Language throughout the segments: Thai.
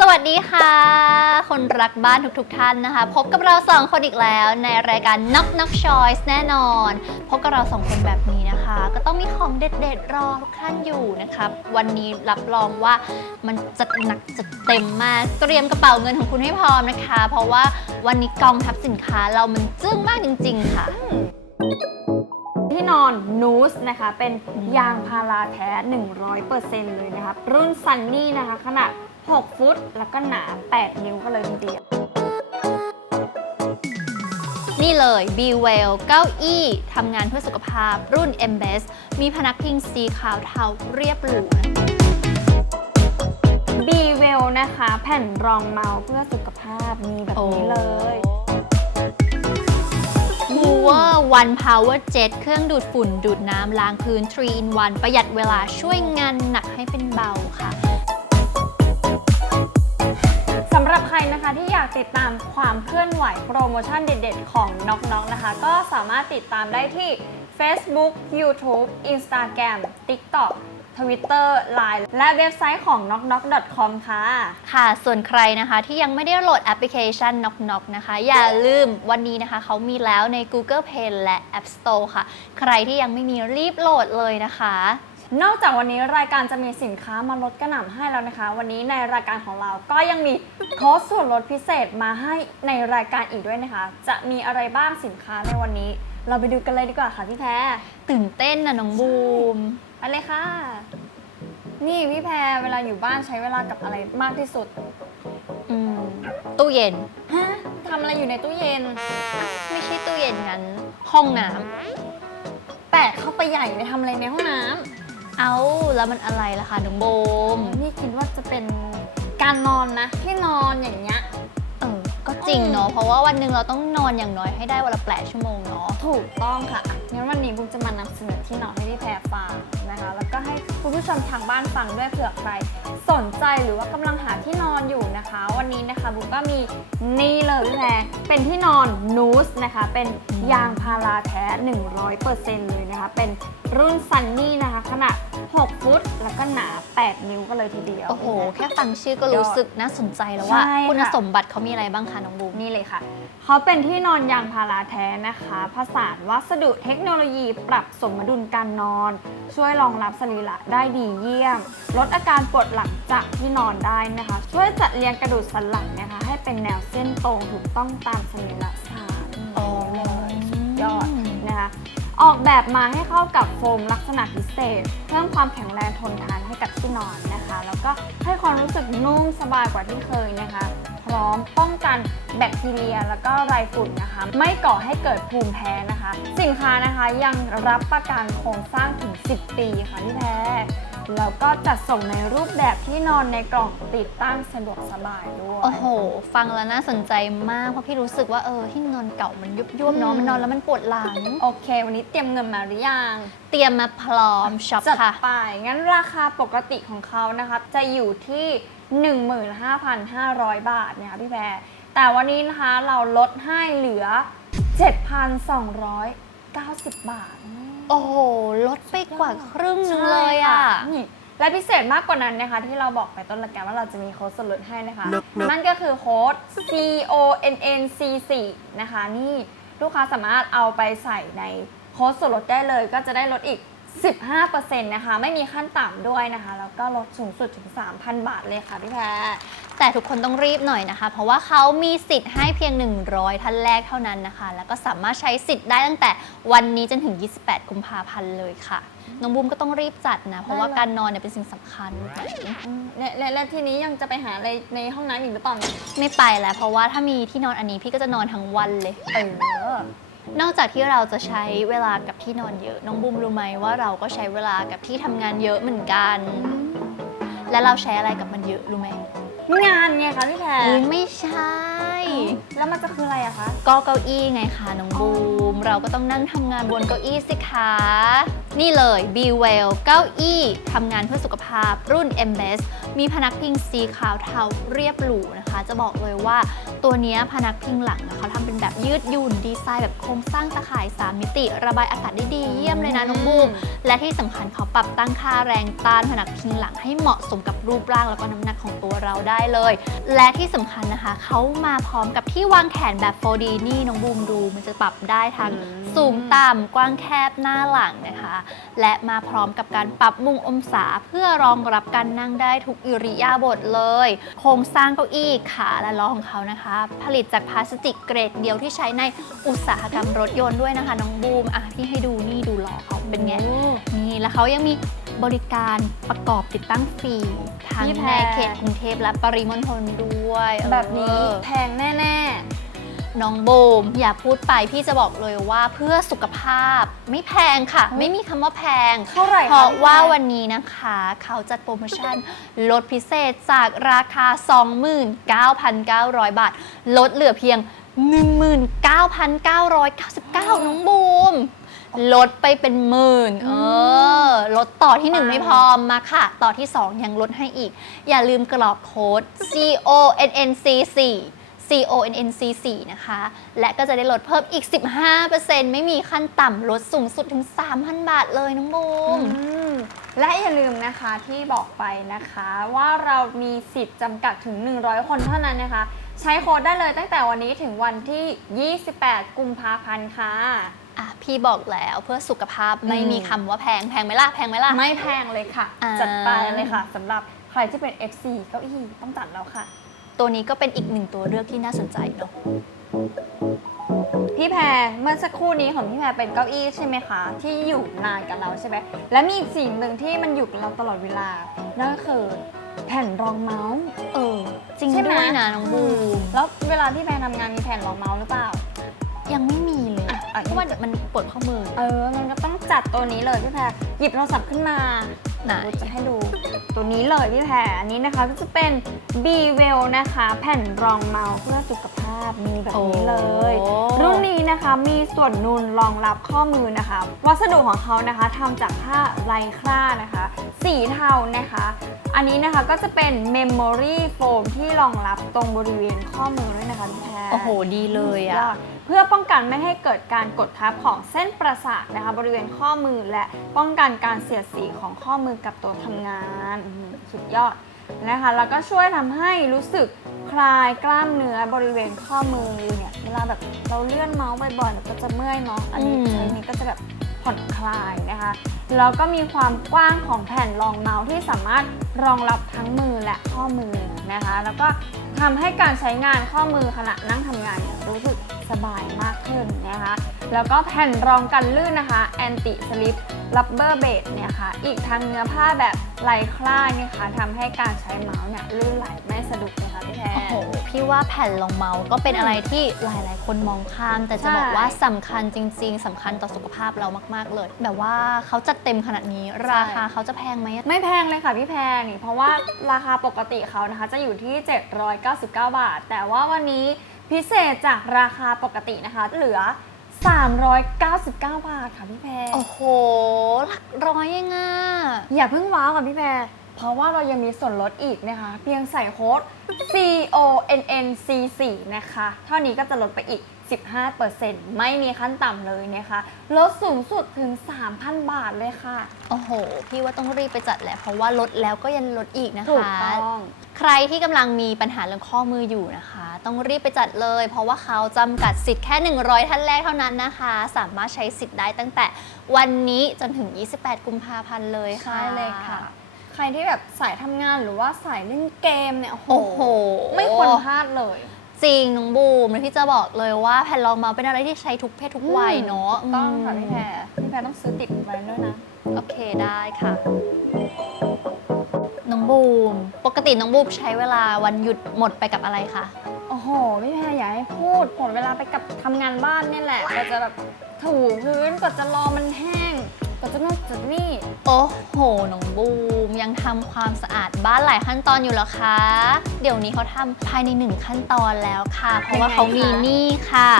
สวัสดีค่ะ คนรักบ้านทุกๆทท่านนะคะ พบกับเราสองคนอีกแล้วในรายการ Knock Knock Choice แน่นอน พบกับเราสองคนแบบนี้นะคะ ก็ต้องมีของเด็ดๆ รอทุกท่านอยู่นะครับ วันนี้รับรองว่ามันจัดหนักจัดเต็มมากเตรียมกระเป๋าเงินของคุณให้พร้อมนะคะ เพราะว่าวันนี้กองทัพสินค้าเรามันจึ้งมากจริง ๆ ค่ะ ที่นอนนูสนะคะ เป็นยางพาราแท้ 100%เลยนะคะรุ่นซันนี่นะคะ ขนาด 6 ฟุต แล้วก็หนา 8 นิ้วก็เลยทีเดียว นี่เลย b w e l l เก้าอี้ทำงานเพื่อสุขภาพรุ่น m b e s มีพนักพิงสีขาวเทาเรียบหรู b w e l l นะคะ แผ่นรองเมาส์เพื่อสุขภาพมีแบบนี้เลย Mover One Power Jet เครื่องดูดฝุ่น ดูดน้ำล้างพื้น 3 in 1 ประหยัดเวลาช่วยงานหนักให้เป็นเบาค่ะ สำหรับใครนะคะที่อยากติดตามความเคลื่อนไหวโปรโมชั่นเด็ดๆ ของน็อกน็อกนะคะ ก็สามารถติดตามได้ที่ Facebook YouTube Instagram TikTok Twitter Line และเว็บไซต์ของ knocknock.com ค่ะ ค่ะ ส่วนใครนะคะที่ยังไม่ได้โหลดแอปพลิเคชัน Knock Knock นะคะ อย่าลืมวันนี้นะคะ เขามีแล้วใน Google Play และ App Store ค่ะ ใครที่ยังไม่มีรีบโหลดเลยนะคะ นอกจากวันนี้รายการจะมีสินค้ามาลดกระหน่ำให้แล้วนะคะ วันนี้ในรายการของเราก็ยังมีโค้ดส่วนลดพิเศษมาให้ในรายการอีกด้วยนะคะ จะมีอะไรบ้างสินค้าในวันนี้ เราไปดูกันเลยดีกว่าค่ะพี่แพรตื่นเต้นนะน้องบูมไปเลยค่ะ นี่พี่แพรเวลาอยู่บ้านใช้เวลากับอะไรมากที่สุดอืมตู้เย็น ฮะทำอะไรอยู่ในตู้เย็น ไม่ใช่ตู้เย็นงั้น ห้องน้แปะเข้าไปใหญ่ไปทำอะไรในห้องน้ำำ เอาแล้วมันอะไรล่ะคะน้องบูมนี่คิดว่าจะเป็นการนอนนะที่นอนอย่างเงี้ย เออ ก็จริงเนาะ เพราะว่าวันหนึ่งเราต้องนอนอย่างน้อยให้ได้วันละแปดชั่วโมงเนาะ ถูกต้องค่ะ งั้นวันนี้บุ้งจะมานำเสนอที่นอนให้พี่แพรฟังนะคะ แล้วก็ให้คุณผู้ชมทางบ้านฟังด้วยเผื่อใคร สนใจหรือว่ากำลังหาที่นอนอยู่นะคะ วันนี้นะคะบุ้งก็มีนี่เลยพี่แพรเป็นที่นอนนูสนะคะ เป็นยางพาราแท้ 100%เลยนะคะ เป็นรุ่นซันนี่นะคะขนาด 6 ฟุต แล้วก็หนา 8 นิ้วก็เลยทีเดียว โอ้โห แค่ฟังชื่อก็รู้สึกน่าสนใจแล้วว่า ใช่ค่ะ คุณสมบัติเขามีอะไรบ้างคะน้องบูม นี่เลยค่ะ เขาเป็นที่นอนยางพาราแท้นะคะ ผสานวัสดุเทคโนโลยีปรับสมดุลการนอน ช่วยรองรับสรีระได้ดีเยี่ยม ลดอาการปวดหลังจากที่นอนได้นะคะ ช่วยจัดเรียงกระดูกสันหลังนะคะ ให้เป็นแนวเส้นตรงถูกต้องตามสรีระศาสตร์ โอ้เลยสุดยอดนะคะ ออกแบบมาให้เข้ากับโฟมลักษณะพิเศษ เพิ่มความแข็งแรงทนทานให้กับที่นอนนะคะ แล้วก็ให้ความรู้สึกนุ่มสบายกว่าที่เคยนะคะ พร้อมป้องกันแบคทีเรีย แล้วก็ไรฝุ่นนะคะ ไม่ก่อให้เกิดภูมิแพ้นะคะ สินค้านะคะยังรับประกันโครงสร้างถึง 10 ปีค่ะพี่แพ้ แล้วก็จัดส่งในรูปแบบที่นอนในกล่องติดตั้งสะดวกสบายด้วย โอ้โห ฟังแล้วน่าสนใจมาก เพราะพี่รู้สึกว่าเออที่นอนเก่ามันยุบยุบๆเนาะอืมมันนอนแล้วมันปวดหลัง โอเค วันนี้เตรียมเงินมาหรือยัง เตรียมมาพร้อมช็อปจัดค่ะ ไป งั้นราคาปกติของเขานะคะจะอยู่ที่ 15,500 บาทเนี่ยค่ะพี่แพรแต่วันนี้นะคะเราลดให้เหลือ 7,290 บาท โอ้โหลดไปกว่าครึ่งหนึงเลยอะ ใช่ค่นี่และพิเศษมากกว่านั้นนะคะที่เราบอกไปต้นรายการว่าเราจะมีโค้ดส่วนลดให้นะคะนั่นก็คือโค้ด C O N N C 4นะคะ นี่ลูกค้าสามารถเอาไปใส่ในโค้ดส่วนลดได้เลย ก็จะได้ลดอีก 15%นะคะ ไม่มีขั้นต่ำด้วยนะคะ แล้วก็ลดสูงสุดถึง 3,000 บาทเลยค่ะพี่แพรแต่ทุกคนต้องรีบหน่อยนะคะ เพราะว่าเขามีสิทธิ์ให้เพียง 100 ท่านแรกเท่านั้นนะคะ แล้วก็สามารถใช้สิทธิ์ได้ตั้งแต่วันนี้จนถึง 28 กุมภาพันธ์เลยค่ะ น้องบูมก็ต้องรีบจัดนะ เพราะว่าได้เลยการนอนเนี่ยเป็นสิ่งสำคัญอืมและและและทีนี้ยังจะไปหาอะไรในห้องน้ำอีกหรือเปล่าเนี่ยไม่ไปแล้ว เพราะว่าถ้ามีที่นอนอันนี้พี่ก็จะนอนทั้งวันเลย เออ นอกจากที่เราจะใช้เวลากับที่นอนเยอะ น้องบูมรู้ไหมว่าเราก็ใช้เวลากับที่ทำงานเยอะเหมือนกัน และเราใช้อะไรกับมันเยอะรู้ไหมงานไงคะพี่แพรเอ้ยไม่ใช่ แล้วมันจะคืออะไรอะคะ ก็เก้าอี้ไงคะน้องบูม เราก็ต้องนั่งทำงานบนเก้าอี้สิคะ นี่เลย b w e l l เก้าอี้ทำงานเพื่อสุขภาพรุ่น m b s มีพนักพิงสีขาวเทาเรียบหรูนะคะ จะบอกเลยว่าตัวเนี้ยพนักพิงหลังนะเขาทำเป็นแบบยืดหยุ่นดีไซน์แบบโครงสร้างตะข่าย 3 มิติ ระบายอากาศได้ดีเยี่ยมเลยนะน้องบูมและที่สำคัญเขาปรับตั้งค่าแรงต้านพนักพิงหลังให้เหมาะสมกับรูปร่างแล้วก็น้ำหนักของตัวเราได้เลย และที่สำคัญนะคะเขามาพร้อมกับที่วางแขนแบบ 4D นี่น้องบูมดู มันจะปรับได้ทั้งอืมสูงต่ำกว้างแคบหน้าหลังนะคะและมาพร้อมกับการปรับมุมองศาเพื่อรองรับการนั่งได้ทุกอิริยาบถเลย โครงสร้างเก้าอี้ขาและล้อของเขานะคะ ผลิตจากพลาสติกเกรดเดียวที่ใช้ในอุตสาหกรรมรถยนต์ด้วยนะคะ น้องบูมอะพี่ให้ดูนี่ดูล้อเขาเป็นไงนี่แล้วเขายังมีบริการประกอบติดตั้งฟรีทั้งพี่แพรในเขตกรุงเทพและปริมณฑลด้วยเออแบบนี้แพงแน่ น้องบูมอย่าพูดไปพี่จะบอกเลยว่าเพื่อสุขภาพไม่แพงค่ะ ไม่มีคำว่าแพงๆเท่าไหร่คเพราะพี่ว่าแพรวันนี้นะคะเขาจัดโปรโมชั่นลดพิเศษจากราคา 29,900 บาท ลดเหลือเพียง 19,999 น้องบูม ลดไปเป็นหมื่น เออ ลดต่อที่ 1 ไม่พอมาค่ะ ต่อที่ 2 ยังลดให้อีก อย่าลืมกรอกโค้ด CONNC4 CONNC4 นะคะ และก็จะได้ลดเพิ่มอีก 15%ไม่มีขั้นต่ำลดสูงสุดถึง 3,000 บาทเลยน้องบูมอืมและอย่าลืมนะคะที่บอกไปนะคะว่าเรามีสิทธิ์จำกัดถึง 100 คนเท่านั้นนะคะ ใช้โค้ดได้เลยตั้งแต่วันนี้ถึงวันที่ 28 กุมภาพันธ์ค่ะอะพี่บอกแล้วเพื่อสุขภาพไม่อืมมีคำว่าแพงแพงไหมล่ะแพงไหมล่ะไม่แพงเลยค่ะอ่าจัดไปเลยค่ะสำหรับใครที่เป็น FC เก้าอี้ต้องจัดแล้วค่ะ ตัวนี้ก็เป็นอีกหนึ่งตัวเลือกที่น่าสนใจเนาะพี่แพรเมื่อสักครู่นี้ของพี่แพรเป็นเก้าอี้ใช่ไหมคะ ที่อยู่นานกับเราใช่ไหมและมีอีกสิ่งหนึ่งที่มันอยู่กับเราตลอดเวลา นั่นก็คือแผ่นรองเมาส์เออ จริงใช่ไหม ด้วยนะน้องบูมแล้วเวลาพี่แพรทำงานมีแผ่นรองเมาส์หรือเปล่า ยังไม่มีเลยอะอะเพราะว่าเดี๋ยวมันปวดข้อมือ เออ มันก็ต้องจัดตัวนี้เลยพี่แพรหยิบโทรศัพท์ขึ้นมา ไหนเดี๋ยวจะให้ดูตัวนี้เลยพี่แพรอันนี้นะคะก็จะเป็น b w e l l นะคะ แผ่นรองเมาส์เพื่อสุขภาพมีแบบนี้เลย โอ้ รุ่นนี้นะคะมีส่วนนูนรองรับข้อมือนะคะ วัสดุของเขานะคะทำจากผ้าไลครานะคะ สีเทานะคะ อันนี้นะคะก็จะเป็น Memory Foam ที่รองรับตรงบริเวณข้อมือด้วยนะคะพี่แพร โอ้โห ดีเลยอะ เพื่อป้องกันไม่ให้เกิดการกดทับของเส้นประสาทนะคะบริเวณข้อมือและป้องกันการเสียดสีของข้อมือกับตัวทำงานอื้อหือสุดยอดนะคะแล้วก็ช่วยทำให้รู้สึกคลายกล้ามเนื้อบริเวณข้อมือเนี่ยเวลาแบบเราเลื่อนเมาส์บ่อยๆเราก็จะเมื่อยเนาะอันนี้อืมใช้นี้ก็จะแบบ ผ่อนคลายนะคะ แล้วก็มีความกว้างของแผ่นรองเมาส์ที่สามารถรองรับทั้งมือและข้อมือนะคะ แล้วก็ทำให้การใช้งานข้อมือขณะนั่งทำงานรู้สึกสบายมากขึ้นนะคะ แล้วก็แผ่นรองกันลื่นนะคะ anti slip rubber base เนี่ยค่ะ อีกทั้งเนื้อผ้าแบบไหลคล้ายเนี่ยค่ะทำให้การใช้เมาส์เนี่ยลื่นไหลไม่สะดุด โหพี่ว่าแผ่นรองเมาส์ก็เป็นอะไรที่หลายๆ คนมองข้าม แต่จะใช่บอกว่าสำคัญจริง ๆสำคัญต่อสุขภาพเรามากๆเลย แบบว่าเขาจัดเต็มขนาดนี้ราคาเขาจะแพงไหมไม่แพงเลยค่ะพี่แพรนี่เพราะว่าราคาปกติเขานะคะจะอยู่ที่ 799 บาท แต่ว่าวันนี้พิเศษจากราคาปกตินะคะ เหลือ 399 บาทค่ะพี่แพรโอ้โห หลักร้อยเองอะอย่าเพิ่งว้าวค่ะพี่แพร เพราะว่าเรายังมีส่วนลดอีกนะคะ เพียงใส่โค้ด C O N N C 4นะคะ เท่านี้ก็จะลดไปอีก 15%ไม่มีขั้นต่ำเลยนะคะ ลดสูงสุดถึง 3,000 บาทเลยค่ะ โอ้โห พี่ว่าต้องรีบไปจัดแหละ เพราะว่าลดแล้วก็ยังลดอีกนะคะ ถูกต้อง ใครที่กำลังมีปัญหาเรื่องข้อมืออยู่นะคะ ต้องรีบไปจัดเลย เพราะว่าเขาจำกัดสิทธิ์แค่ 100 ท่านแรกเท่านั้นนะคะ สามารถใช้สิทธิ์ได้ตั้งแต่วันนี้จนถึง 28 กุมภาพันธ์เลยค่ะ ใช่เลยค่ะ ใครที่แบบสายทำงานหรือว่าสายเล่นเกมเนี่ยโอ้โหโอ้โหไม่ควรพลาดเลย จริงน้องบูมแล้วพี่จะบอกเลยว่าแผ่นรองเมาส์เป็นอะไรที่ใช้ทุกเพศทุกวัยเนาะถูกต้องค่ะมพี่แพรพี่แพรต้องซื้อติดไว้ด้วยนะ โอเคได้ค่ะ น้องบูม ปกติน้องบูมใช้เวลาวันหยุดหมดไปกับอะไรคะ โอ้โห พี่แพรอย่าให้พูดผลเวลาไปกับทำงานบ้านเนี่ยแหละก็จะแบบถูพื้นกว่าจะรอมันแห้ง โอ้โห น้องบูม ยังทำความสะอาดบ้านหลายขั้นตอนอยู่เหรอคะ เดี๋ยวนี้เขาทำภายในหนึ่งขั้นตอนแล้วค่ะ เพราะว่าเขามีนี่ค่ะ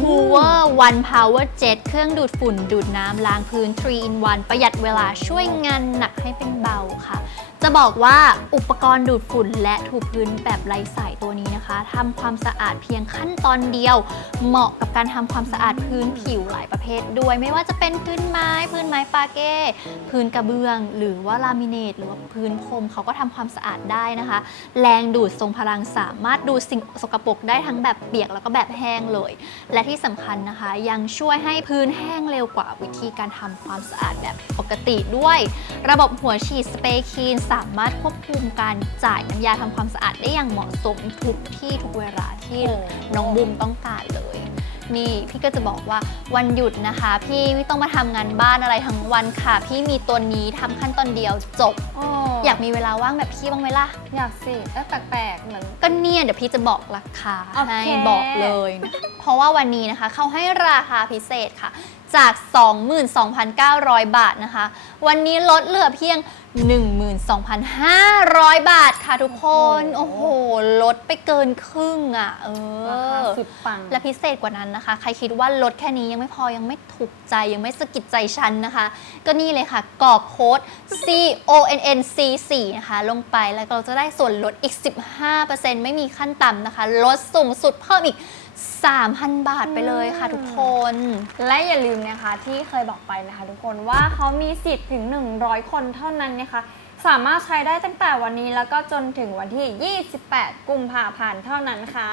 Hoover One Power Jet เครื่องดูดฝุ่น ดูดน้ำล้างพื้น 3 in 1 ประหยัดเวลาช่วยงานหนักให้เป็นเบาค่ะ จะบอกว่าอุปกรณ์ดูดฝุ่นและถูพื้นแบบไร้สายตัวนี้ นะคะทำความสะอาดเพียงขั้นตอนเดียว เหมาะกับการทำความสะอาดพื้นผิวหลายประเภทด้วย ไม่ว่าจะเป็นพื้นไม้ พื้นไม้ปาเก้พื้นกระเบื้อง หรือว่าลามิเนตหรือว่าพื้นพรมเขาก็ทำความสะอาดได้นะคะ แรงดูดทรงพลังสามารถดูดสิ่งสกปรกได้ทั้งแบบเปียกแล้วก็แบบแห้งเลย และที่สำคัญนะคะ ยังช่วยให้พื้นแห้งเร็วกว่าวิธีการทำความสะอาดแบบปกติด้วย ระบบหัวฉีดสเปรย์คลีนสามารถควบคุมการจ่ายน้ำยาทำความสะอาดได้อย่างเหมาะสมทุกที่ทุกเวลาที่น้องบูมต้องการเลย นี่พี่ก็จะบอกว่าวันหยุดนะคะ พี่ไม่ต้องมาทำงานบ้านอะไรทั้งวันค่ะ พี่มีตัวนี้ทำขั้นตอนเดียวจบโอ้อยากมีเวลาว่างแบบพี่บ้างไหมล่ะ อยากสิเอ้ยแปลกๆเหมือน ก็เนี่ยเดี๋ยวพี่จะบอกราคาโอเค ให้บอกเลยนะเพราะว่าวันนี้นะคะเขาให้ราคาพิเศษค่ะ จาก 22,900 บาทนะคะ วันนี้ลดเหลือเพียง 12,500 บาทค่ะทุกคน โอ้โห ลดไปเกินครึ่งอะ เอราคาอสุดปัง และพิเศษกว่านั้นนะคะ ใครคิดว่าลดแค่นี้ยังไม่พอ ยังไม่ถูกใจ ยังไม่สะกิดใจฉันนะคะ ก็นี่เลยค่ะ กรอกโค้ด C O N N C 4นะคะ ลงไปแล้วเราจะได้ส่วนลดอีก 15%ไม่มีขั้นต่ำนะคะ ลดสูงสุดเพิ่มอีก 3,000 บาทไปเลยค่ะทุกคน และอย่าลืมนะคะที่เคยบอกไปนะคะทุกคนว่าเขามีสิทธิ์ถึง 100 คนเท่านั้นนะคะ สามารถใช้ได้ตั้งแต่วันนี้แล้วก็จนถึงวันที่ 28 กุมภาพันธ์เท่านั้นค่ะ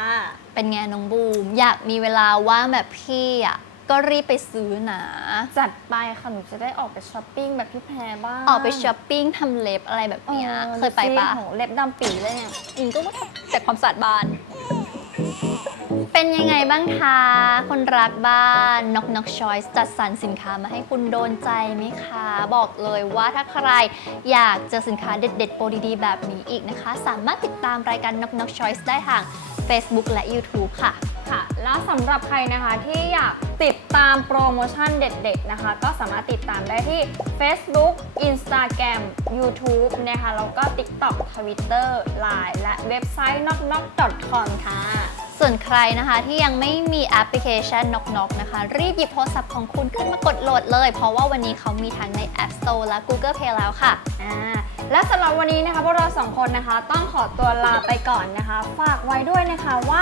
เป็นไงน้องบูม อยากมีเวลาว่างแบบพี่อะก็รีบไปซื้อนะจัดไปค่ะหนูจะได้ออกไปช้อปปิ้งแบบพี่แพรบ้างออกไปช้อปปิ้งทำเล็บอะไรแบบเนี้ยออเคยไปปะดูสิโหเล็บดำปีเลยเนี่ยอิงก็ว่าแต่ความสะอาดบ้าน เป็นยังไงบ้างคะ คนรักบ้าน Knock Knock Choice จัดสรรสินค้ามาให้คุณโดนใจไหมคะ บอกเลยว่าถ้าใครอยากเจอสินค้าเด็ดๆ โปรดีๆ แบบนี้อีกนะคะ สามารถติดตามรายการ Knock Knock Choice ได้ทาง Facebook และ YouTube ค่ะ ค่ะ แล้วสำหรับใครนะคะที่อยากติดตามโปรโมชั่นเด็ดๆนะคะ ก็สามารถติดตามได้ที่ Facebook Instagram YouTube นะคะแล้วก็ TikTok Twitter Line และเว็บไซต์ knocknock.com ค่ะ ส่วนใครนะคะที่ยังไม่มีแอปพลิเคชัน Knock Knock นะคะ รีบหยิบโทรศัพท์ของคุณขึ้นมากดโหลดเลย เพราะว่าวันนี้เขามีทั้งใน App Store และ Google Play แล้วค่ะอ่าและสำหรับวันนี้นะคะพวกเราสองคนนะคะ ต้องขอตัวลาไปก่อนนะคะ ฝากไว้ด้วยนะคะว่า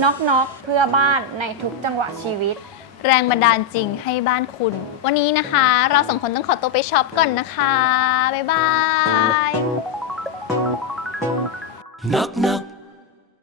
Knock Knock เพื่อบ้านในทุกจังหวะชีวิต แรงบันดาลจริงให้บ้านคุณ วันนี้นะคะ เราสองคนต้องขอตัวไปช็อปก่อนนะคะ บ๊ายบาย Knock knock